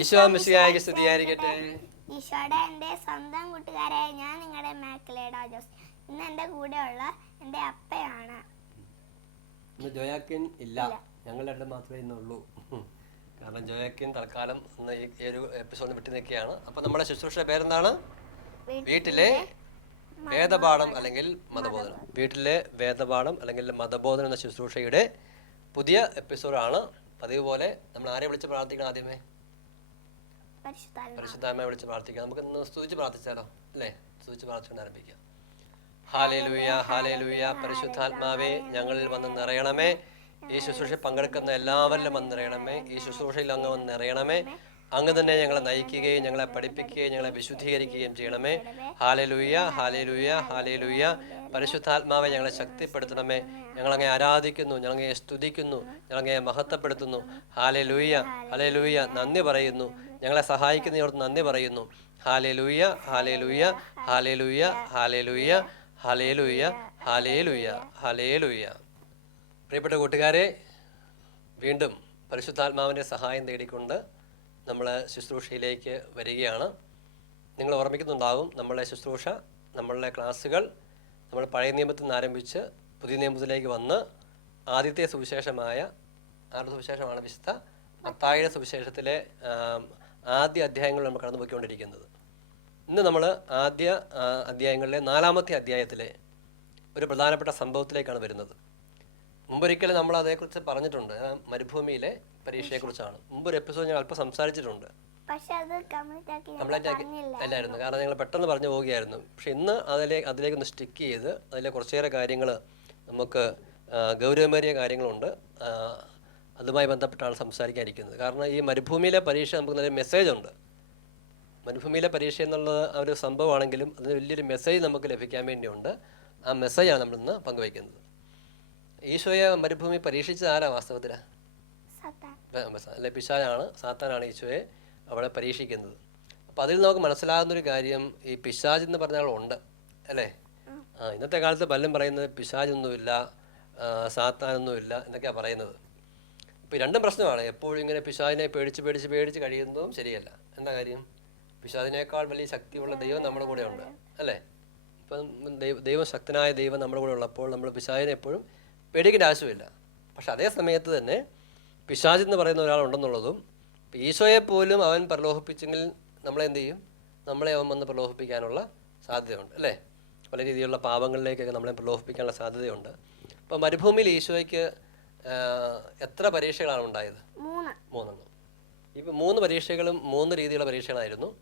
ഈശോ മിശിഹായ്ക്ക് സ്തുതിയായിരിക്കട്ടെ. ഈശോയുടെ എന്റെ സ്വന്തം കൂട്ടുകാരായ ഞാൻ നിങ്ങളുടെ മാക്ലേഡ ജോസ്. ഇന്ന് എന്റെ കൂടെയുള്ള എന്റെ അപ്പയാണ്. ജോയാക്കിൻ ഇല്ല. ഞങ്ങൾ രണ്ടും മാത്രമേ ഇന്നുള്ളൂ. കാരണം ജോയാക്കിൻ തൽക്കാലം ഇന്ന് ഈ ഒരു എപ്പിസോഡ് വിട്ടു നിൽക്കുകയാണ്. അപ്പൊ നമ്മുടെ ശുശ്രൂഷയുടെ പേരെന്താണ്? വീട്ടിലെ വേദപാഠം അല്ലെങ്കിൽ മതബോധനം. വീട്ടിലെ വേദപാഠം അല്ലെങ്കിൽ മതബോധനം എന്ന ശുശ്രൂഷയുടെ പുതിയ എപ്പിസോഡാണ് പതിവ് പോലെ നമ്മൾ ആരെ വിളിച്ച് പ്രാർത്ഥിക്കണം ആദ്യമേ? പരിശുദ്ധാത്മ വിളിച്ച് പ്രാർത്ഥിക്കാം. നമുക്ക് ഇന്ന് സ്തുതിച്ച് പ്രാർത്ഥിച്ചാലോ? അല്ലേ? സ്തുതിച്ച് പ്രാർത്ഥിച്ചുകൊണ്ട് ആരംഭിക്കാം. ഹാലേലുയ ഹാലേലുയ പരിശുദ്ധാത്മാവേ ഞങ്ങളിൽ വന്ന് നിറയണമേ. ഈ ശുശ്രൂഷ പങ്കെടുക്കുന്ന എല്ലാവരിലും വന്ന് നിറയണമേ. ഈ ശുശ്രൂഷയിൽ അങ്ങ് വന്ന് നിറയണമേ. അങ്ങ് തന്നെ ഞങ്ങളെ നയിക്കുകയും ഞങ്ങളെ പഠിപ്പിക്കുകയും ഞങ്ങളെ വിശുദ്ധീകരിക്കുകയും ചെയ്യണമേ. ഹാലേലൂയ ഹാലേലൂയ ഹാലേലുയ പരിശുദ്ധാത്മാവെ ഞങ്ങളെ ശക്തിപ്പെടുത്തണമേ. ഞങ്ങളങ്ങെ ആരാധിക്കുന്നു ഞങ്ങളങ്ങെ സ്തുതിക്കുന്നു ഞങ്ങളങ്ങെ മഹത്വപ്പെടുത്തുന്നു. ഹാലെ ലൂയ ഹലെ ലൂയ നന്ദി പറയുന്നു. ഞങ്ങളെ സഹായിക്കുന്നവർക്ക് നന്ദി പറയുന്നു. ഹാലെ ലൂയ ഹാലെ ലൂയ ഹാലെ ലൂയ ഹാലെ ലൂയ ഹാലേ ലൂയ ഹാലേ ലൂയ ഹാലേ ലൂയ പ്രിയപ്പെട്ട കൂട്ടുകാരെ വീണ്ടും പരിശുദ്ധാത്മാവിന്റെ സഹായം തേടിക്കൊണ്ട് നമ്മൾ ശുശ്രൂഷയിലേക്ക് വരികയാണ്. നിങ്ങൾ ഓർമ്മിക്കുന്നുണ്ടാവും നമ്മളെ ശുശ്രൂഷ നമ്മളുടെ ക്ലാസ്സുകൾ നമ്മൾ പഴയ നിയമത്തിൽ നിന്ന് ആരംഭിച്ച് പുതിയ നിയമത്തിലേക്ക് വന്ന് ആദ്യത്തെ സുവിശേഷമായ ആരുടെ സുവിശേഷമാണ് വിശുദ്ധ? മത്തായുടെ സുവിശേഷത്തിലെ ആദ്യ അധ്യായങ്ങൾ നമ്മൾ കടന്നു പോയിക്കൊണ്ടിരിക്കുന്നത് ഇന്ന് നമ്മൾ ആദ്യ അധ്യായങ്ങളിലെ നാലാമത്തെ അധ്യായത്തിലെ ഒരു പ്രധാനപ്പെട്ട സംഭവത്തിലേക്കാണ് വരുന്നത്. മുമ്പൊരിക്കലും നമ്മൾ അതേക്കുറിച്ച് പറഞ്ഞിട്ടുണ്ട്. മരുഭൂമിയിലെ പരീക്ഷയെക്കുറിച്ചാണ്. മുമ്പൊരു എപ്പിസോഡ് ഞാൻ അല്പം സംസാരിച്ചിട്ടുണ്ട്. പക്ഷെ അത് കംപ്ലീറ്റ് ആക്കി ഞാൻ ആക്കി അല്ലായിരുന്നു. കാരണം ഞങ്ങൾ പെട്ടെന്ന് പറഞ്ഞു പോവുകയായിരുന്നു. പക്ഷെ ഇന്ന് അതിലെ അതിലേക്ക് ഒന്ന് സ്റ്റിക്ക് ചെയ്ത് അതിലെ കുറച്ചേറെ കാര്യങ്ങൾ നമുക്ക് ഗൗരവമേറിയ കാര്യങ്ങളുണ്ട്. അതുമായി ബന്ധപ്പെട്ടാണ് സംസാരിക്കാനിരിക്കുന്നത്. കാരണം ഈ മരുഭൂമിയിലെ പരീക്ഷ നമുക്ക് നല്ല മെസ്സേജ് ഉണ്ട്. മരുഭൂമിയിലെ പരീക്ഷ എന്നുള്ളത് ആ ഒരു സംഭവമാണെങ്കിലും അതിന് വലിയൊരു മെസ്സേജ് നമുക്ക് ലഭിക്കാൻ വേണ്ടിയുണ്ട്. ആ മെസ്സേജാണ് നമ്മൾ ഇന്ന് പങ്കുവയ്ക്കുന്നത്. ഈശോയെ മരുഭൂമി പരീക്ഷിച്ചത് ആരാ വാസ്തവത്തിലാണ് അല്ലെ പിശാചാണ്. സാത്താനാണ് ഈശോയെ അവിടെ പരീക്ഷിക്കുന്നത്. അപ്പോൾ അതിൽ നമുക്ക് മനസ്സിലാകുന്ന ഒരു കാര്യം ഈ പിശാജ് എന്ന് പറഞ്ഞ ആളുണ്ട് അല്ലേ? ആ ഇന്നത്തെ കാലത്ത് പലരും പറയുന്നത് പിശാജൊന്നുമില്ല സാത്താനൊന്നുമില്ല എന്നൊക്കെയാണ് പറയുന്നത്. ഇപ്പോൾ രണ്ടും പ്രശ്നമാണ്. എപ്പോഴും ഇങ്ങനെ പിശാചിനെ പേടിച്ച് പേടിച്ച് പേടിച്ച് കഴിയുന്നതും ശരിയല്ല. എന്താ കാര്യം? പിശാജിനേക്കാൾ വലിയ ശക്തിയുള്ള ദൈവം നമ്മുടെ കൂടെ ഉണ്ട് അല്ലേ? ഇപ്പം ദൈവ- ദൈവം ശക്തനായ ദൈവം നമ്മുടെ കൂടെ ഉള്ളപ്പോൾ നമ്മൾ പിശാചിനെ എപ്പോഴും പേടിക്കേണ്ട ആവശ്യമില്ല. പക്ഷെ അതേ സമയത്ത് തന്നെ പിശാജ് എന്ന് പറയുന്ന ഒരാളുണ്ടെന്നുള്ളതും ഈശോയെ പോലും അവൻ പ്രലോഭിപ്പിച്ചെങ്കിൽ നമ്മളെന്ത് ചെയ്യും? നമ്മളെ അവൻ വന്ന് പ്രലോഭിപ്പിക്കാനുള്ള സാധ്യതയുണ്ട് അല്ലേ? പല രീതിയിലുള്ള പാപങ്ങളിലേക്കൊക്കെ നമ്മളെ പ്രലോഭിപ്പിക്കാനുള്ള സാധ്യതയുണ്ട്. അപ്പോൾ മരുഭൂമിയിൽ ഈശോയ്ക്ക് എത്ര പരീക്ഷകളാണ് ഉണ്ടായത്? മൂന്ന്. മൂന്നെണ്ണം. ഈ മൂന്ന് പരീക്ഷകളും മൂന്ന് രീതിയിലുള്ള പരീക്ഷകളായിരുന്നു.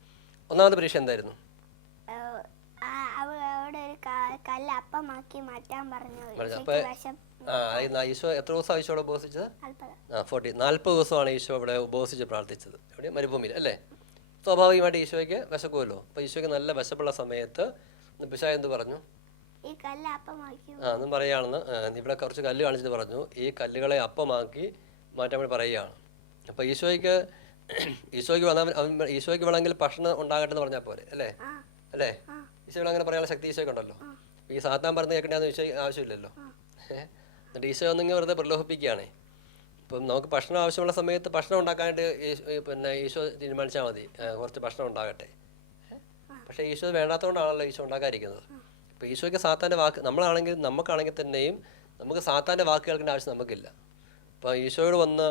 ഒന്നാമത്തെ പരീക്ഷ എന്തായിരുന്നു ഏഹ്, ആ, അവ- അവിടെ ഒരു ക- കല്ല് അപ്പമാക്കി മാറ്റാൻ പറഞ്ഞു. ആ ഈശോ എത്ര ദിവസം അവിടെ ഉപവസിച്ചത് ആ ഫോർട്ടി നാൽപ്പത് ദിവസമാണ് ഈശോ അവിടെ ഉപവസിച്ച് പ്രാർത്ഥിച്ചത്. എവിടെ മരുഭൂമിയിൽ അല്ലേ? സ്വാഭാവികമായിട്ട് ഈശോയ്ക്ക് വിശക്കുമല്ലോ. അപ്പോൾ ഈശോയ്ക്ക് നല്ല വിശപ്പുള്ള സമയത്ത് പിശാ എന്ത് പറഞ്ഞു? ആ എന്നും പറയുകയാണെന്ന് ഇവിടെ കുറച്ച് കല്ല് കാണിച്ചിട്ട് പറഞ്ഞു. ഈ കല്ലുകളെ അപ്പമാക്കി മാറ്റാൻ വേണ്ടി പറയുകയാണ്. അപ്പോൾ ഈശോയ്ക്ക് ഈശോയ്ക്ക് വന്നാൽ ഈശോയ്ക്ക് വേണമെങ്കിൽ ഭക്ഷണം ഉണ്ടാകട്ടെ എന്ന് പറഞ്ഞാൽ പോരെ അല്ലേ? അല്ലേ? ഈശോ അങ്ങനെ പറയാനുള്ള ശക്തി ഈശോയ്ക്ക് ഉണ്ടല്ലോ ഈ സാത്താൻ പറഞ്ഞ് കേൾക്കേണ്ടതെന്ന് ഈശോ ആവശ്യമില്ലല്ലോ? എന്നിട്ട് ഈശോ ഒന്നെങ്കിൽ വെറുതെ പ്രലോഭിപ്പിക്കുകയാണ്. ഇപ്പം നമുക്ക് ഭക്ഷണം ആവശ്യമുള്ള സമയത്ത് ഭക്ഷണം ഉണ്ടാക്കാനായിട്ട് പിന്നെ ഈശോ തീരുമാനിച്ചാൽ മതി. കുറച്ച് ഭക്ഷണം ഉണ്ടാകട്ടെ? പക്ഷേ ഈശോ വേണ്ടാത്തതുകൊണ്ടാണല്ലോ ഈശോ ഉണ്ടാക്കാതിരിക്കുന്നത്. ഇപ്പോൾ ഈശോയ്ക്ക് സാത്താന്റെ വാക്ക് നമ്മളാണെങ്കിൽ നമുക്കാണെങ്കിൽ തന്നെയും നമുക്ക് സാത്താന്റെ വാക്ക് കേൾക്കേണ്ട ആവശ്യം നമുക്കില്ല. അപ്പോൾ ഈശോയോട് വന്ന്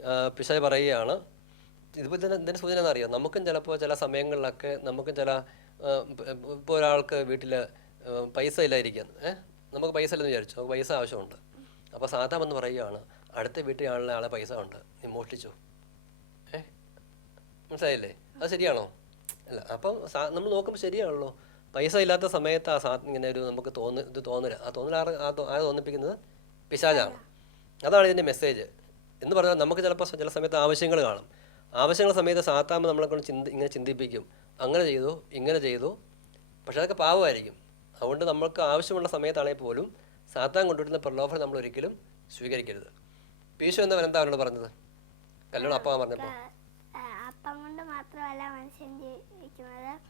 ആ, പിശാച് പറയുകയാണ് ഇതുപോലെ തന്നെ ഇതിന്റെ സൂചന എന്നറിയാം നമുക്കും ചിലപ്പോൾ ചില സമയങ്ങളിലൊക്കെ നമുക്കും ചില ഇപ്പോൾ ഒരാൾക്ക് വീട്ടിൽ പൈസ ഇല്ലായിരിക്കാൻ. ഏഹ് നമുക്ക് പൈസ ഇല്ലെന്ന് വിചാരിച്ചു. നമുക്ക് പൈസ ആവശ്യമുണ്ട്. അപ്പോൾ സാധാ വന്ന് പറയുകയാണ് അടുത്ത വീട്ടിൽ ആളുടെ ആളെ പൈസ ഉണ്ട്. നീ മോഷ്ടിച്ചു. ഏഹ് മനസ്സിലായില്ലേ? അത് ശരിയാണോ? അല്ല അപ്പം നമ്മൾ നോക്കുമ്പോൾ ശരിയാണല്ലോ. പൈസ ഇല്ലാത്ത സമയത്ത് ആ സാ ഇങ്ങനെ ഒരു നമുക്ക് തോന്നു ഇത് തോന്നില്ല ആ തോന്നൽ ആറ് ആ ആരെ തോന്നിപ്പിക്കുന്നത് പിശാചാണ്. അതാണ് ഇതിന്റെ മെസ്സേജ് എന്ന് പറഞ്ഞാൽ നമുക്ക് ചിലപ്പോൾ ചില സമയത്ത് ആവശ്യങ്ങൾ കാണും. ആവശ്യങ്ങൾ സമയത്ത് സാത്താമ്പ് നമ്മളെ കൊണ്ട് ചിന്തി ഇങ്ങനെ ചിന്തിപ്പിക്കും. അങ്ങനെ ചെയ്തു ഇങ്ങനെ ചെയ്തു. പക്ഷെ അതൊക്കെ പാവമായിരിക്കും അതുകൊണ്ട് നമ്മൾക്ക് ആവശ്യമുള്ള സമയത്താണെങ്കിൽ പോലും സാത്താൻ കൊണ്ടുവരുന്ന പ്രലോഭനം നമ്മൾ ഒരിക്കലും സ്വീകരിക്കരുത്. പീശോ എന്നവൻ എന്താ അവനോട് പറഞ്ഞത്? കല്യാണം പറഞ്ഞപ്പോൾ ആ, അപ്പം കൊണ്ട് മാത്രമല്ല മനുഷ്യൻ ജീവിക്കുന്നത്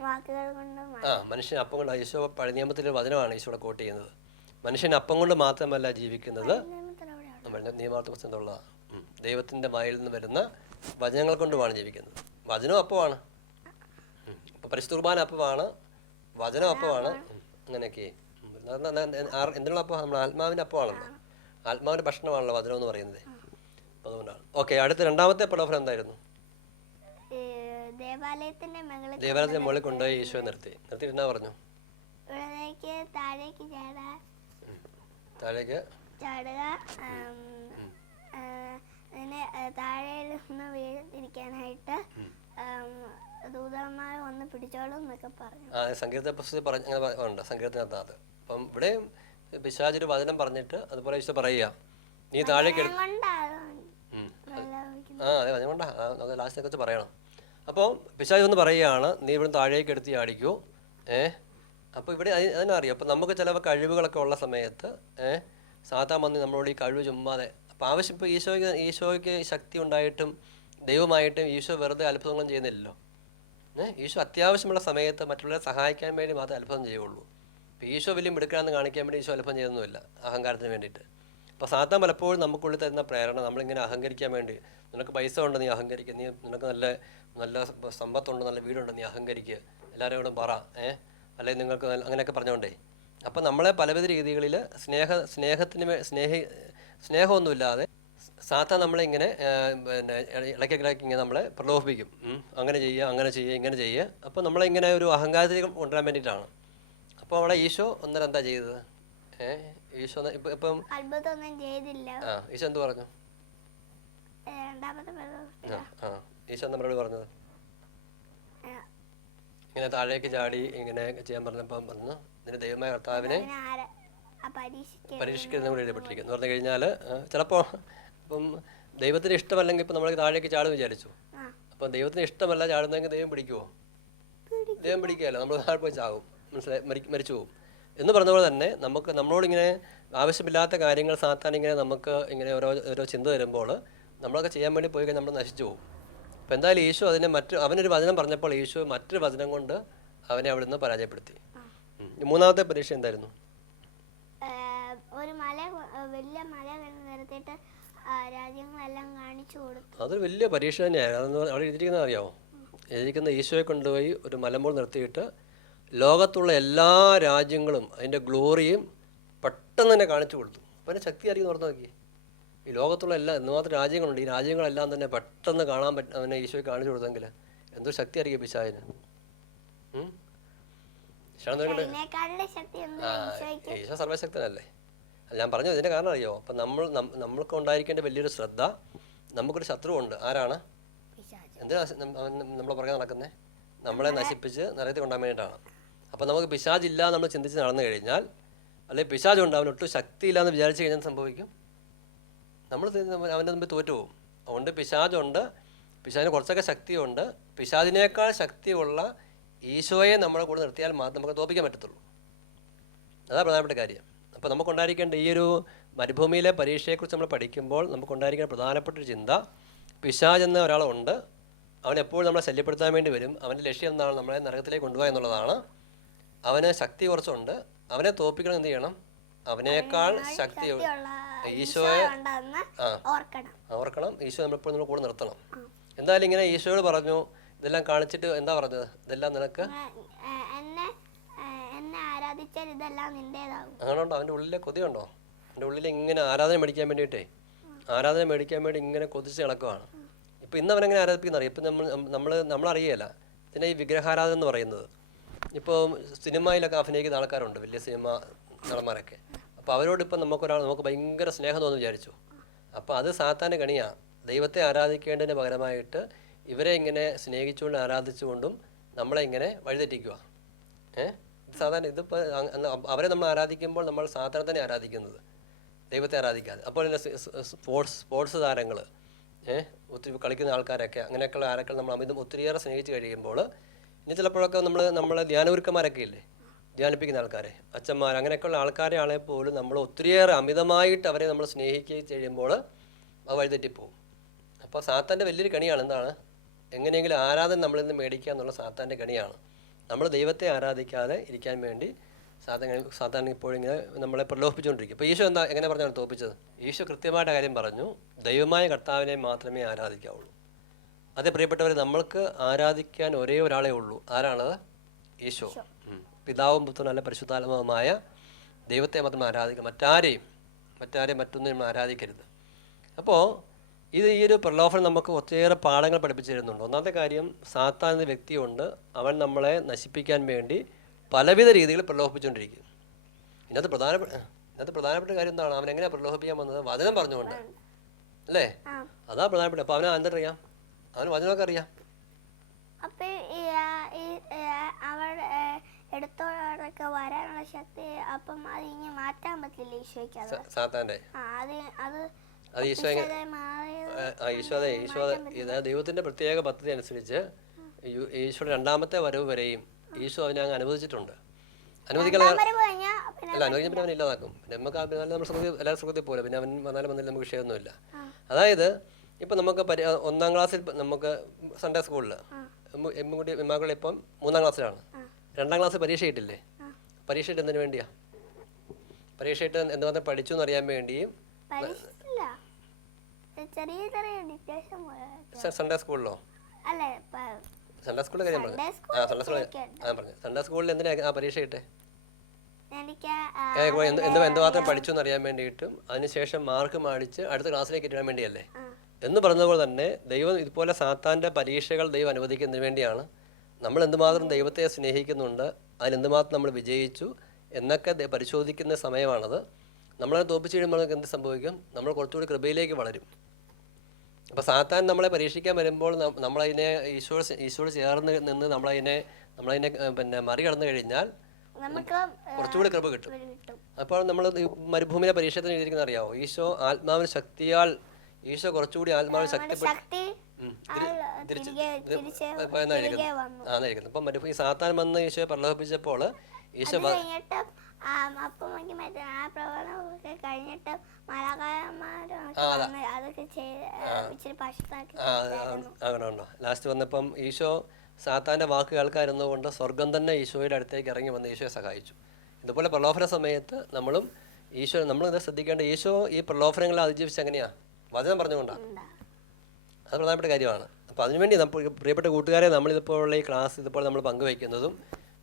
വാക്കുകൾ കൊണ്ടും ആ മനുഷ്യൻ അപ്പം കൊണ്ട് യേശോ പഴയ നിയമത്തിലെ വചനമാണ് യേശോടെ കോട്ട് ചെയ്യുന്നത്. മനുഷ്യൻ അപ്പം കൊണ്ട് മാത്രമല്ല ജീവിക്കുന്നത് നിയമത്തിലൂടെയാണ് നമ്മുടെ നിയമാർത്ഥ പുസ്തകമുള്ള ദൈവത്തിന്റെ വായിൽ നിന്ന് വരുന്ന വചനങ്ങൾ കൊണ്ടുമാണ് ജീവിക്കുന്നത്. വചനം അപ്പമാണ്. ഉം. അപ്പൊ പരിശുദ്ധ കുർബാന അപ്പമാണ്. വചനം അപ്പമാണ്. അങ്ങനെയൊക്കെ എന്തിനുള്ള അപ്പം? നമ്മൾ ആത്മാവിന്റെ അപ്പമാണല്ലോ. ആത്മാവിന്റെ ഭക്ഷണമാണല്ലോ വചനം എന്ന് പറയുന്നത്. അതുകൊണ്ടാണ്. ഓക്കെ അടുത്ത രണ്ടാമത്തെ പ്രലോഭനം എന്തായിരുന്നു? ദേവാലയത്തിന്റെ മുകളിൽ കൊണ്ടുപോയി ഈശോ നിർത്തി. നിർത്തിയിട്ട് എന്നാ പറഞ്ഞു? താഴേക്ക് ചാടുക. താഴെ ദൂതന്മാർ വന്ന് പിടിച്ചോളും എന്നൊക്കെ പറഞ്ഞു. ആ സങ്കീർത്ത പുസ്തകത്തിൽ പറഞ്ഞ അങ്ങനെ ഉണ്ട് സങ്കീർത്തനകത്ത്. അപ്പം ഇവിടെ പിശാചൊരു വചനം പറഞ്ഞിട്ട് അതുപോലെ വിശുദ്ധ പറയുക. നീ താഴേക്ക് ആ അതെ വചനം കൊണ്ടാ നമുക്ക് ലാസ്റ്റിനെ കുറിച്ച് പറയണം. അപ്പോൾ പിശാജ് ഒന്ന് പറയുകയാണ് നീ ഇവിടെ താഴേക്ക് എടുത്ത് ചാടിക്കൂ ഏ? അപ്പോൾ ഇവിടെ അതി- അതിനറിയാം അപ്പോൾ നമുക്ക് ചില കഴിവുകളൊക്കെ ഉള്ള സമയത്ത് ഏ? സാധാ വന്ന് നമ്മളോട് ഈ കഴിവ് ചുമ്മാതെ അപ്പോൾ ആവശ്യം ഇപ്പോൾ ഈശോയ്ക്ക് ഈശോയ്ക്ക് ശക്തി ഉണ്ടായിട്ടും ദൈവമായിട്ടും ഈശോ വെറുതെ അത്ഭുതങ്ങളും ചെയ്യുന്നില്ലല്ലോ. ഈശോ അത്യാവശ്യമുള്ള സമയത്ത് മറ്റുള്ളവരെ സഹായിക്കാൻ വേണ്ടി മാത്രമേ അത്ഭുതം ചെയ്യുള്ളൂ. ഇപ്പോൾ ഈശോ വലിയ മിടുക്കാണെന്ന് കാണിക്കാൻ വേണ്ടി ഈശോ അത്ഭുതം ചെയ്തൊന്നുമില്ല അഹങ്കാരത്തിന് വേണ്ടിയിട്ട്. അപ്പോൾ സാധാരണ പലപ്പോഴും നമുക്കുള്ളിൽ തരുന്ന പ്രേരണ നമ്മളിങ്ങനെ അഹങ്കരിക്കാൻ വേണ്ടി നിനക്ക് പൈസ ഉണ്ട് നീ അഹങ്കരിക്കുക നീ നിനക്ക് നല്ല നല്ല സമ്പത്തുണ്ട് നല്ല വീടുണ്ട് നീ അഹങ്കരിക്കുക എല്ലാവരോടും പറ ഏഹ് അല്ലെങ്കിൽ നിങ്ങൾക്ക് അങ്ങനെയൊക്കെ പറഞ്ഞോണ്ടേ അപ്പം നമ്മളെ പലവിധ രീതികളിൽ സ്നേഹ സ്നേഹത്തിന് സ്നേഹി സ്നേഹമൊന്നുമില്ലാതെ സാത്താൻ നമ്മളിങ്ങനെ പിന്നെ ഇടയ്ക്ക് ഇടയ്ക്ക് ഇങ്ങനെ നമ്മളെ പ്രലോഭിപ്പിക്കും. അങ്ങനെ ചെയ്യുക അങ്ങനെ ചെയ്യുക ഇങ്ങനെ ചെയ്യുക. അപ്പോൾ നമ്മളിങ്ങനെ ഒരു അഹങ്കാരത്തിൽ കൊണ്ടുവരാൻ വേണ്ടിയിട്ടാണ്. അപ്പോൾ അവിടെ ഈശോ ഒന്നര എന്താ ചെയ്തത്? ഏ ഈശോ ഇപ്പം ഇപ്പം ആ ഈശോ എന്ത് പറഞ്ഞു? ആ ഈശോ നമ്മളോട് പറഞ്ഞത്? ഇങ്ങനെ താഴേക്ക് ചാടി ഇങ്ങനെ ചെയ്യാൻ പറഞ്ഞപ്പോൾ പറഞ്ഞു നിന്റെ ദൈവമായ കർത്താവിനെ അങ്ങനെ ആ പരീക്ഷിക്കരുത് പരീക്ഷിക്കുന്നത് കൂടി എഴുതപ്പെട്ടിരിക്കുന്നു. എന്ന് പറഞ്ഞു കഴിഞ്ഞാൽ ചിലപ്പോൾ ഇപ്പം ദൈവത്തിന് ഇഷ്ടമല്ലെങ്കിൽ ഇപ്പം നമ്മൾ താഴേക്ക് ചാടും വിചാരിച്ചു. അപ്പൊ അപ്പം ദൈവത്തിന് ഇഷ്ടമല്ല ചാടുന്നെങ്കിൽ ദൈവം പിടിക്കുമോ ദൈവം പിടിക്കുകയല്ലോ നമ്മൾ താഴെ പോയി ചാകും മനസ്സിലായി? മരിച്ചു പോകും എന്ന് പറഞ്ഞ പോലെ തന്നെ നമുക്ക് നമ്മളോടിങ്ങനെ ആവശ്യമില്ലാത്ത കാര്യങ്ങൾ സാത്താൻ ഇങ്ങനെ നമുക്ക് ഇങ്ങനെ ഓരോ ഓരോ ചിന്ത വരുമ്പോൾ നമ്മളൊക്കെ ചെയ്യാൻ വേണ്ടി പോയി കഴിഞ്ഞാൽ നമ്മൾ നശിച്ചു പോകും അപ്പം എന്തായാലും ഈശോ അതിനെ മറ്റു അവനൊരു വചനം പറഞ്ഞപ്പോൾ ഈശോ മറ്റൊരു വചനം കൊണ്ട് അവനെ അവിടെ നിന്ന് പരാജയപ്പെടുത്തി മൂന്നാമത്തെ പരീക്ഷ എന്തായിരുന്നു? ഒരു മല വലിയ മല നിരത്തിയിട്ട് രാജ്യങ്ങളെല്ലാം കാണിച്ചു കൊടുത്തു. അതൊരു വലിയ പരീക്ഷ തന്നെയായിരുന്നു. അതെന്ന് പറഞ്ഞാൽ അവിടെ എഴുതിയിരിക്കുന്നത് അറിയാമോ എഴുതിയിരിക്കുന്ന ഈശോയെ കൊണ്ടുപോയി ഒരു മലമ്പോൾ നിർത്തിയിട്ട് ലോകത്തുള്ള എല്ലാ രാജ്യങ്ങളും അതിന്റെ ഗ്ലോറിയും പെട്ടെന്ന് തന്നെ കാണിച്ചു കൊടുത്തു. അപ്പം അതിന്റെ ശക്തി ആയിരിക്കും ഓർത്ത് നോക്കി ഈ ലോകത്തുള്ള എല്ലാ എന്തുമാത്രം രാജ്യങ്ങളുണ്ട് ഈ രാജ്യങ്ങളെല്ലാം തന്നെ പെട്ടെന്ന് കാണാൻ പറ്റും അവനെ ഈശോയെ കാണിച്ചു കൊടുത്തെങ്കിൽ എന്തോ ശക്തി ആയിരിക്കും ഈശോയ്ക്ക്? ഈശോ സർവശക്തനല്ലേ ഞാൻ പറഞ്ഞു ഇതിന്റെ കാരണം അറിയോ? അപ്പം നമ്മൾ നമ്മൾക്ക് ഉണ്ടായിരിക്കേണ്ട വലിയൊരു ശ്രദ്ധ നമുക്കൊരു ശത്രുവുണ്ട്. ആരാണ്. എന്തിനാ നമ്മളെ പുറകെ നടക്കുന്നത് നമ്മളെ നശിപ്പിച്ച് നരകത്തിൽ കൊണ്ടാൻ വേണ്ടിയിട്ടാണ്. അപ്പം നമുക്ക് പിശാജില്ല നമ്മൾ ചിന്തിച്ച് നടന്നു കഴിഞ്ഞാൽ അല്ലെങ്കിൽ പിശാജ് ഉണ്ട് അവൻ ഒട്ടും ശക്തിയില്ല എന്ന് വിചാരിച്ചു കഴിഞ്ഞാൽ എന്ത് സംഭവിക്കും? നമ്മൾ അവന്റെ മുമ്പിൽ തോറ്റുപോകും അതുകൊണ്ട് പിശാജുണ്ട് പിശാജിന് കുറച്ചൊക്കെ ശക്തിയുണ്ട്. പിശാജിനേക്കാൾ ശക്തിയുള്ള ഈശോയെ നമ്മളെ കൂടെ നിർത്തിയാൽ മാത്രം നമുക്ക് തോപ്പിക്കാൻ പറ്റത്തുള്ളൂ. അതാണ് പ്രധാനപ്പെട്ട കാര്യം. അപ്പോൾ നമുക്കുണ്ടായിരിക്കേണ്ട ഈ ഒരു മരുഭൂമിയിലെ പരീക്ഷയെക്കുറിച്ച് നമ്മൾ പഠിക്കുമ്പോൾ നമുക്കുണ്ടായിരിക്കുന്ന പ്രധാനപ്പെട്ട ഒരു ചിന്ത പിശാജ് എന്ന ഒരാളുണ്ട്. അവൻ എപ്പോഴും നമ്മളെ ശല്യപ്പെടുത്താൻ വേണ്ടി വരും. അവന്റെ ലക്ഷ്യം എന്താണ്? നമ്മളെ നരകത്തിലേക്ക് കൊണ്ടുപോകുക എന്നുള്ളതാണ്. അവന് ശക്തി കുറച്ചുണ്ട്. അവനെ തോപ്പിക്കണം എന്ത് ചെയ്യണം? അവനേക്കാൾ ശക്തി ഈശോയെ ആ ഓർക്കണം. ഈശോ നമ്മളെപ്പോഴും നമ്മൾ കൂടെ നിർത്തണം. എന്തായാലും ഇങ്ങനെ ഈശോയോട് പറഞ്ഞു ഇതെല്ലാം കാണിച്ചിട്ട് എന്താ പറഞ്ഞത്? ഇതെല്ലാം നിനക്ക്? എന്നെ ആ, എന്നെ ആരാധിച്ചാൽ ഇതെല്ലാം നിന്റേതാകും അങ്ങനെയുണ്ടോ? അവന്റെ ഉള്ളിലെ കൊതിയുണ്ടോ? അവന്റെ ഉള്ളിൽ ഇങ്ങനെ ആരാധന മേടിക്കാൻ വേണ്ടിയിട്ടേ ആരാധന മേടിക്കാൻ വേണ്ടി ഇങ്ങനെ കൊതിച്ച് കിടക്കുവാണ്. ഇപ്പം ഇന്ന് അവനെങ്ങനെ ആരാധിപ്പിക്കുന്ന അറിയാം? ഇപ്പം നമ്മൾ നമ്മൾ നമ്മളറിയല്ല ഇതിനെ ഈ വിഗ്രഹാരാധന എന്ന് പറയുന്നത്. ഇപ്പോൾ സിനിമയിലൊക്കെ അഭിനയിക്കുന്ന ആൾക്കാരുണ്ട് വലിയ സിനിമ നടന്മാരൊക്കെ. അപ്പോൾ അവരോട് ഇപ്പം നമുക്കൊരാൾ നമുക്ക് ഭയങ്കര സ്നേഹം തോന്നുന്നു വിചാരിച്ചു. അപ്പോൾ അത് സാത്താന്റെ കണിയാണ് ദൈവത്തെ ആരാധിക്കേണ്ടതിന് പകരമായിട്ട് ഇവരെ ഇങ്ങനെ സ്നേഹിച്ചുകൊണ്ട് ആരാധിച്ചുകൊണ്ടും നമ്മളെ ഇങ്ങനെ വഴിതെറ്റിക്കുക ഏഹ് സാധാരണ ഇതിപ്പോൾ അവരെ നമ്മൾ ആരാധിക്കുമ്പോൾ നമ്മൾ സാധാരണ തന്നെ ആരാധിക്കുന്നത്. ദൈവത്തെ ആരാധിക്കാതെ. അപ്പോൾ തന്നെ സ്പോർട്സ് സ്പോർട്സ് താരങ്ങൾ ഏഹ് ഒത്തിരി കളിക്കുന്ന ആൾക്കാരൊക്കെ അങ്ങനെയൊക്കെയുള്ള ആരൊക്കെ നമ്മൾ അമിതം ഒത്തിരിയേറെ സ്നേഹിച്ച് കഴിയുമ്പോൾ ഇനി ചിലപ്പോഴൊക്കെ നമ്മൾ നമ്മളെ ധ്യാനവൃക്കന്മാരൊക്കെ ഇല്ലേ? ധ്യാനിപ്പിക്കുന്ന ആൾക്കാരെ അച്ഛന്മാർ അങ്ങനെയൊക്കെയുള്ള ആൾക്കാരെ ആളെ പോലും നമ്മൾ ഒത്തിരിയേറെ അമിതമായിട്ട് അവരെ നമ്മൾ സ്നേഹിക്കുകയും ചെയ്യുമ്പോൾ അത് വഴിതെറ്റിപ്പോവും. അപ്പോൾ സാത്താന്റെ വലിയൊരു കണിയാണ് എന്താണ്? എങ്ങനെയെങ്കിലും ആരാധന നമ്മളിൽ നിന്ന് മേടിക്കുക എന്നുള്ള സാത്താന്റെ കണിയാണ്. നമ്മൾ ദൈവത്തെ ആരാധിക്കാതെ ഇരിക്കാൻ വേണ്ടി സാധാരണ സാധാരണ ഇപ്പോഴും ഇങ്ങനെ നമ്മളെ പ്രലോഭിപ്പിച്ചുകൊണ്ടിരിക്കും. അപ്പോൾ ഈശോ എന്താ എങ്ങനെ പറഞ്ഞാണ് തോപ്പിച്ചത്? ഈശോ കൃത്യമായിട്ട് കാര്യം പറഞ്ഞു ദൈവമായ കർത്താവിനെ മാത്രമേ ആരാധിക്കാവുള്ളൂ. അതേ പ്രിയപ്പെട്ടവർ നമ്മൾക്ക് ആരാധിക്കാൻ ഒരേ ഒരാളെ ഉള്ളൂ. ആരാണത്? ഈശോ. പിതാവും പുത്രനും അല്ല പരിശുദ്ധാത്മാവുമായ ദൈവത്തെ മാത്രം ആരാധിക്കുക മറ്റാരെയും മറ്റാരെയും മറ്റൊന്നും നമ്മൾ ആരാധിക്കരുത്. അപ്പോൾ ഇത് ഈ ഒരു പ്രലോഭനം നമുക്ക് ഒത്തിരിയേറെ പാഠങ്ങൾ പഠിപ്പിച്ചു തരുന്നുണ്ട് ഒന്നാമത്തെ കാര്യം സാത്താൻ എന്ന വ്യക്തിയുണ്ട്. അവൻ നമ്മളെ നശിപ്പിക്കാൻ വേണ്ടി പലവിധ രീതികളിൽ പ്രലോഭിപ്പിച്ചുകൊണ്ടിരിക്കും ഇന്നത്തെ പ്രധാനപ്പെട്ട ഇന്നത്തെ പ്രധാനപ്പെട്ട കാര്യം എന്താണ്? അവൻ എങ്ങനെയാണ് പ്രലോഭിപ്പിക്കാൻ വന്നത്? വചനം പറഞ്ഞുകൊണ്ട്. അല്ലേ? അതാ പ്രധാനപ്പെട്ട. അപ്പൊ അവനെ എന്തറിയാം അവന് വചനമൊക്കെ അറിയാം. അപ്പൊ അവൾ എടുത്തോടൊക്കെ വരാനുള്ള ശക്തി അപ്പം അത് ഇനി മാറ്റാൻ പറ്റില്ല ഈശോയ്ക്ക് സാത്താന്റെ. അത് അത് അത് ഈശോ ആ, ഈശോ അതെ ഇത് ദൈവത്തിന്റെ പ്രത്യേക പദ്ധതി അനുസരിച്ച് ഈശോയുടെ രണ്ടാമത്തെ വരവ് വരെയും ഈശോ അതിനെ അങ്ങ് അനുവദിച്ചിട്ടുണ്ട്. പിന്നെ അല്ല അനുവദിക്കാൻ പിന്നെ അവൻ ഇല്ലാതാക്കും. പിന്നെ നമുക്ക് നമ്മൾ സുഖത്തിൽ എല്ലാ സുഖത്തിൽ പോലെ പിന്നെ അവൻ വന്നാലും വന്നില്ല നമുക്ക് വിഷയമൊന്നുമില്ല. അതായത് ഇപ്പം നമുക്ക് ഒന്നാം ക്ലാസ്സിൽ നമുക്ക് സൺഡേ സ്കൂളിൽ എമ്മുകുട്ടി എമ്മാക്കൾ ഇപ്പം മൂന്നാം ക്ലാസ്സിലാണ്. രണ്ടാം ക്ലാസ് പരീക്ഷ ഇട്ടില്ലേ പരീക്ഷ ഇട്ട് എന്തിനു വേണ്ടിയാ. പരീക്ഷ ഇട്ട് എന്ത് പറഞ്ഞാൽ പഠിച്ചു എന്നറിയാൻ വേണ്ടിയും ചെറിയ ചെറിയ സൺഡേ സ്കൂളിലോ അല്ലേ സൺഡേ സ്കൂളിൽ കാര്യം പറഞ്ഞു സൺഡേ ആ സൺഡേ സ്കൂളിൽ ആ പറഞ്ഞു സൺഡേ സ്കൂളിൽ എന്തിനാ ആ പരീക്ഷ കിട്ടേ എന്ത് എന്ത് എന്തുമാത്രം പഠിച്ചു എന്നറിയാൻ വേണ്ടിയിട്ടും അതിനുശേഷം മാർക്ക് മാടിച്ച് അടുത്ത ക്ലാസ്സിലേക്ക് എത്തിടാൻ വേണ്ടിയല്ലേ. എന്ന് പറഞ്ഞതുപോലെ തന്നെ ദൈവം ഇതുപോലെ സാത്താന്റെ പരീക്ഷകൾ ദൈവം അനുവദിക്കുന്നതിന് വേണ്ടിയാണ്. നമ്മൾ എന്തുമാത്രം ദൈവത്തെ സ്നേഹിക്കുന്നുണ്ട് അതിലെന്തുമാത്രം നമ്മൾ വിജയിച്ചു എന്നൊക്കെ പരിശോധിക്കുന്ന സമയമാണത്. നമ്മളെ തോപ്പിച്ച് കഴിയുമ്പോൾ എന്ത് സംഭവിക്കും? നമ്മൾ കുറച്ചുകൂടി കൃപയിലേക്ക് വളരും. അപ്പോൾ സാത്താൻ നമ്മളെ പരീക്ഷിക്കാൻ വരുമ്പോൾ നമ്മളതിനെ ഈശോ ഈശോട് ചേർന്ന് നിന്ന് നമ്മളതിനെ നമ്മളതിനെ പിന്നെ മറികടന്നു കഴിഞ്ഞാൽ കുറച്ചുകൂടി കൃപ കിട്ടും. അപ്പോൾ നമ്മൾ മരുഭൂമിയിലെ പരീക്ഷത്തിന് എഴുതിയിരിക്കുന്ന അറിയാമോ ഈശോ ആത്മാവിന് ശക്തിയാൽ ഈശോ കുറച്ചുകൂടി ആത്മാവിന് ശക്തി ശക്തി ആൾ തിരികെ തിരിച്ച് തിരികെ വന്നു. ആയിരിക്കുന്നു അപ്പം മരുഭൂമി സാത്താൻ വന്ന് ഈശോയെ പ്രലോഭിപ്പിച്ചപ്പോൾ ഈശോ അപ്പം എനിക്ക് മറ്റേ ആ കഴിഞ്ഞിട്ട് വന്ന് അതൊക്കെ ചെയ്ത് ഇച്ചിരി ആകണമുണ്ടോ ലാസ്റ്റ് വന്നപ്പം ഈശോ സാത്താന്റെ വാക്ക് കേൾക്കാതിരുന്നതുകൊണ്ട് സ്വർഗം തന്നെ ഈശോയുടെ അടുത്തേക്ക് ഇറങ്ങി വന്ന് ഈശോയെ സഹായിച്ചു. ഇതുപോലെ പ്രലോഭന സമയത്ത് നമ്മളും ഈശോ നമ്മൾ ഇത് ശ്രദ്ധിക്കേണ്ട? ഈശോ ഈ പ്രലോഭനങ്ങളെ അതിജീവിച്ച് എങ്ങനെയാ? വചനം പറഞ്ഞുകൊണ്ടാണ് അത് പ്രധാനപ്പെട്ട കാര്യമാണ്. അപ്പോൾ അതിനുവേണ്ടി നമ്മൾ പ്രിയപ്പെട്ട കൂട്ടുകാരെ നമ്മളിതുപോലുള്ള ഈ ക്ലാസ് ഇതുപോലെ നമ്മൾ പങ്കുവയ്ക്കുന്നതും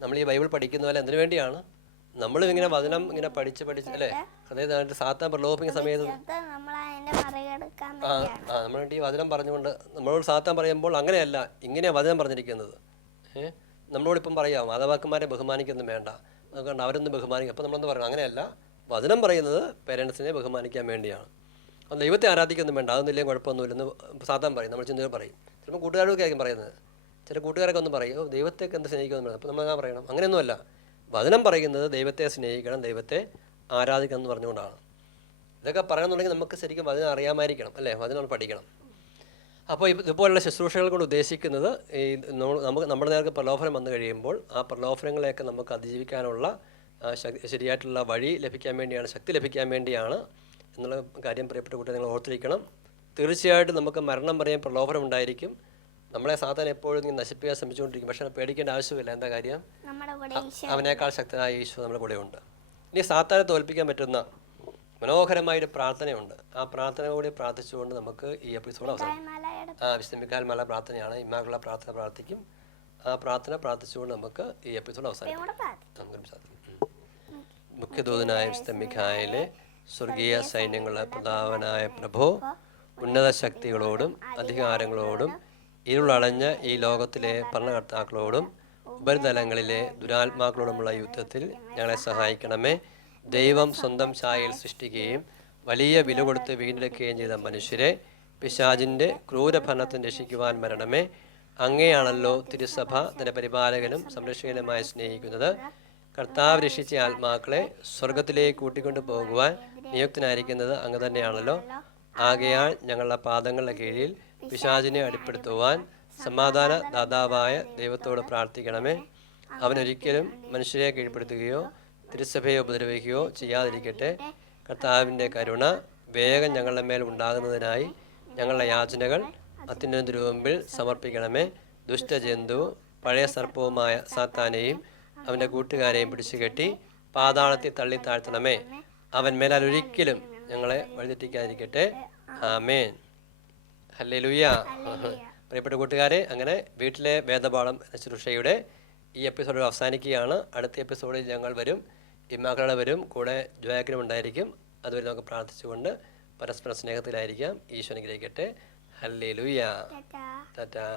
നമ്മൾ ഈ ബൈബിൾ പഠിക്കുന്ന പോലെ എന്തിനു വേണ്ടിയാണ്? നമ്മളും ഇങ്ങനെ വചനം ഇങ്ങനെ പഠിച്ച് പഠിച്ച് അല്ലേ? അതായത് സാത്താൻ പ്രലോഭിക്കുന്ന സമയത്ത് ആ ആ നമ്മൾ ഈ വചനം പറഞ്ഞുകൊണ്ട് നമ്മളോട് സാത്താൻ പറയുമ്പോൾ അങ്ങനെയല്ല ഇങ്ങനെ വചനം പറഞ്ഞിരിക്കുന്നത്. ഏഹ് നമ്മളോടിപ്പം പറയാം മാതാപിതാക്കന്മാരെ ബഹുമാനിക്കൊന്നും വേണ്ട. അതുകൊണ്ട് അവരൊന്നും ബഹുമാനിക്കും. അപ്പം നമ്മളൊന്നും പറയണം അങ്ങനെയല്ല. വചനം പറയുന്നത് പേരൻസിനെ ബഹുമാനിക്കാൻ വേണ്ടിയാണ്. അപ്പം ദൈവത്തെ ആരാധിക്കൊന്നും വേണ്ട അതൊന്നും ഇല്ലെങ്കിൽ കുഴപ്പമൊന്നുമില്ലെന്ന് സാത്താൻ പറയും നമ്മൾ ചിന്തകൾ പറയും. ചിലപ്പോൾ കൂട്ടുകാരൊക്കെ ആയിരിക്കും പറയുന്നത്. ചില കൂട്ടുകാരൊക്കെ ഒന്ന് പറയും "ഓ, ദൈവത്തെ എന്ത് സ്നേഹിക്കുമെന്ന് പറയുന്നത് അപ്പോൾ നമ്മൾ അങ്ങനെ പറയണം. അങ്ങനെയൊന്നുമല്ല. വചനം പറയുന്നത് ദൈവത്തെ സ്നേഹിക്കണം ദൈവത്തെ ആരാധിക്കണം എന്ന് പറഞ്ഞുകൊണ്ടാണ്. ഇതൊക്കെ പറയണമെന്നുണ്ടെങ്കിൽ നമുക്ക് ശരിക്കും വചനം അറിയാമായിരിക്കണം അല്ലേ? വചനം പഠിക്കണം. അപ്പോൾ ഇതുപോലുള്ള ശുശ്രൂഷകൾ കൊണ്ട് ഉദ്ദേശിക്കുന്നത് ഈ നമുക്ക് നമ്മുടെ നേർക്ക് പ്രലോഭനം വന്നു കഴിയുമ്പോൾ ആ പ്രലോഭനങ്ങളെയൊക്കെ നമുക്ക് അതിജീവിക്കാനുള്ള ശരിയായിട്ടുള്ള വഴി ലഭിക്കാൻ വേണ്ടിയാണ് ശക്തി ലഭിക്കാൻ വേണ്ടിയാണ് എന്നുള്ള കാര്യം പ്രിയപ്പെട്ട കുട്ടികൾ നിങ്ങൾ ഓർത്തിരിക്കണം. തീർച്ചയായിട്ടും നമുക്ക് മരണം പറയാൻ പ്രലോഭനം ഉണ്ടായിരിക്കും. നമ്മളെ സാധാരണ എപ്പോഴും ഇങ്ങനെ നശിപ്പിക്കാൻ ശ്രമിച്ചുകൊണ്ടിരിക്കും. പക്ഷെ പേടിക്കേണ്ട ആവശ്യമില്ല. എന്താ കാര്യം? അവനേക്കാൾ ശക്തനായ ഈശോ നമ്മുടെ കൂടെ ഉണ്ട്. ഇനി സാത്താനെ തോൽപ്പിക്കാൻ പറ്റുന്ന മനോഹരമായൊരു പ്രാർത്ഥനയുണ്ട്. ആ പ്രാർത്ഥന കൂടി പ്രാർത്ഥിച്ചുകൊണ്ട് നമുക്ക് ഈ എപ്പിസോഡ് അവസാനം ആ വിശ്രമിക്കാൻ മല പ്രാർത്ഥനയാണ്. ഇമ്മാക്കുള്ള പ്രാർത്ഥന പ്രാർത്ഥിക്കും. ആ പ്രാർത്ഥന പ്രാർത്ഥിച്ചുകൊണ്ട് നമുക്ക് ഈ എപ്പിസോഡ് അവസാനം മുഖ്യദൂതനായ വിശുദ്ധ മിഖായിലെ സ്വർഗീയ സൈന്യങ്ങളുടെ പ്രധാനനായ പ്രഭോ ഉന്നത ശക്തികളോടും അധികാരങ്ങളോടും ഇരുളടഞ്ഞ ഈ ലോകത്തിലെ ഭരണകർത്താക്കളോടും ഉപരിതലങ്ങളിലെ ദുരാത്മാക്കളോടുമുള്ള യുദ്ധത്തിൽ ഞങ്ങളെ സഹായിക്കണമേ. ദൈവം സ്വന്തം ഛായയിൽ സൃഷ്ടിക്കുകയും വലിയ വില കൊടുത്ത് വീണ്ടെടുക്കുകയും ചെയ്ത മനുഷ്യരെ പിശാജിന്റെ ക്രൂരഭരണത്തിന് രക്ഷിക്കുവാൻ മരണമേ. അങ്ങയാണല്ലോ തിരുസഭ തന്റെ പരിപാലകനും സംരക്ഷകനുമായി സ്നേഹിക്കുന്നത്. കർത്താവ് രക്ഷിച്ച ആത്മാക്കളെ സ്വർഗത്തിലേക്ക് കൂട്ടിക്കൊണ്ടു പോകുവാൻ നിയുക്തനായിരിക്കുന്നത് അങ്ങ് തന്നെയാണല്ലോ. ആകയാൽ ഞങ്ങളുടെ പാദങ്ങളുടെ കീഴിൽ പിശാചിനെ അടിപ്പെടുത്തുവാൻ സമാധാന ദാതാവായ ദൈവത്തോട് പ്രാർത്ഥിക്കണമേ. അവനൊരിക്കലും മനുഷ്യരെ കീഴ്പ്പെടുത്തുകയോ തിരുസഭയെ ഉപദ്രവിക്കുകയോ ചെയ്യാതിരിക്കട്ടെ. കർത്താവിന്റെ കരുണ വേഗം ഞങ്ങളുടെ മേൽ ഉണ്ടാകുന്നതിനായി ഞങ്ങളുടെ യാചനകൾ അത്യുന്നത രൂപമ്പിൽ സമർപ്പിക്കണമേ. ദുഷ്ടജന്തു പഴയ സർപ്പവുമായ സാത്താനെയും അവന്റെ കൂട്ടുകാരെയും പിടിച്ചു കെട്ടി പാതാളത്തിൽ തള്ളി താഴ്ത്തണമേ. അവൻ മേലാൽ ഒരിക്കലും ഞങ്ങളെ വഴിതെറ്റിക്കാതിരിക്കട്ടെ. ആമേൻ. ഹല്ലേലൂയ. പ്രിയപ്പെട്ട കൂട്ടുകാരെ അങ്ങനെ വീട്ടിലെ വേദപാഠം എന്ന ശുശ്രൂഷയുടെ ഈ എപ്പിസോഡ് അവസാനിക്കുകയാണ്. അടുത്ത എപ്പിസോഡിൽ ഞങ്ങൾ വരും. ഇമ്മാക്കളുടെ വരും. കൂടെ ജോയാക്കിനും ഉണ്ടായിരിക്കും. അതുവരെ നമുക്ക് പ്രാർത്ഥിച്ചുകൊണ്ട് പരസ്പര സ്നേഹത്തിലായിരിക്കാം. ഈശോ ഗ്രഹിക്കട്ടെ ഹല്ലേ ലുയ്യ ടാറ്റാ. ടാറ്റാ.